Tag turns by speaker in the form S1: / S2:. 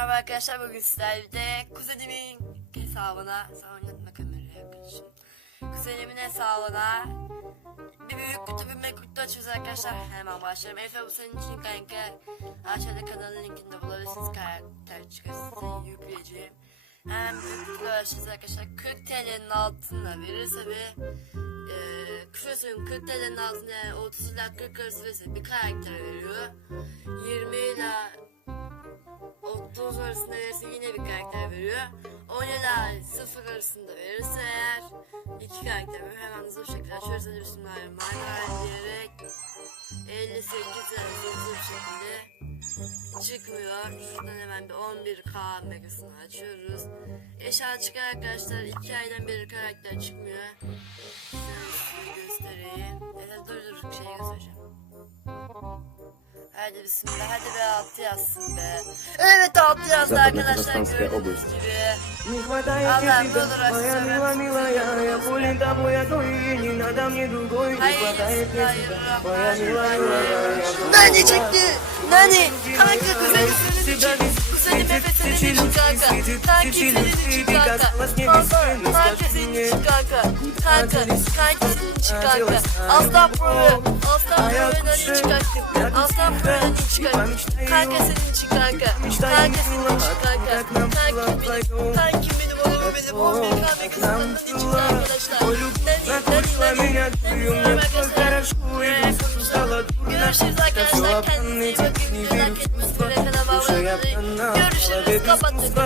S1: merhaba arkadaşlar bugün sizlerle kuzenimin hesabına sana oynatma kameraya yaklaşın. Kuzenimin hesabına bir büyük kutu bir mega kutu açıyoruz arkadaşlar. Hemen başlayalım. Efe bu senin için kanka. Aşağıda kanalın linkini bulabilirsiniz. Karakter çıkar size yükleyeceğim. Hemen büyük kutular açacağız arkadaşlar. 40 TL'nin altına verirse ve e, küfürsün 40 TL'nin altına yani 30 ila 40 arası verirse bir karakter veriyor. 20 ile 30 arasında verirse yine bir karakter veriyor. 10 ila 0 arasında verirse eğer iki karakter veriyor. Hemen hızlı bir şekilde açıyoruz. Hadi bismillahirrahmanirrahim diyerek 58 tanesi hızlı bir şekilde çıkmıyor. Şuradan hemen bir 11k megasını açıyoruz. Eşya çıkar arkadaşlar. 2 aydan beri karakter çıkmıyor. Şöyle Haydi bismillah. Hadi be altı yazsın be. Evet altı yazdı arkadaşlar gördüğünüz gibi. Allah
S2: ne olur açsın.
S1: Nani çekti? Nani? Kanka
S2: kuzeni
S1: seni çekti.
S2: Kuzeni
S1: bebesini
S2: çekti
S1: kanka. Kanki seni
S2: çekti
S1: kanka. Kanka kanka
S2: seni
S1: çekti kanka. Kanka kanka seni çekti kanka. Asla pro. Asla pro. Nani çekti kanka kanka. Kanka senin için kanka. Kanka senin için kanka. Kanki benim, kanki benim oğlum benim. O bir kahve kızımın için arkadaşlar. Nani, nani, nani.
S2: Umarım
S1: arkadaşlar. Görüşürüz arkadaşlar. Kendinize iyi bakın. Merak etmeyin. Görüşürüz. Kapattık.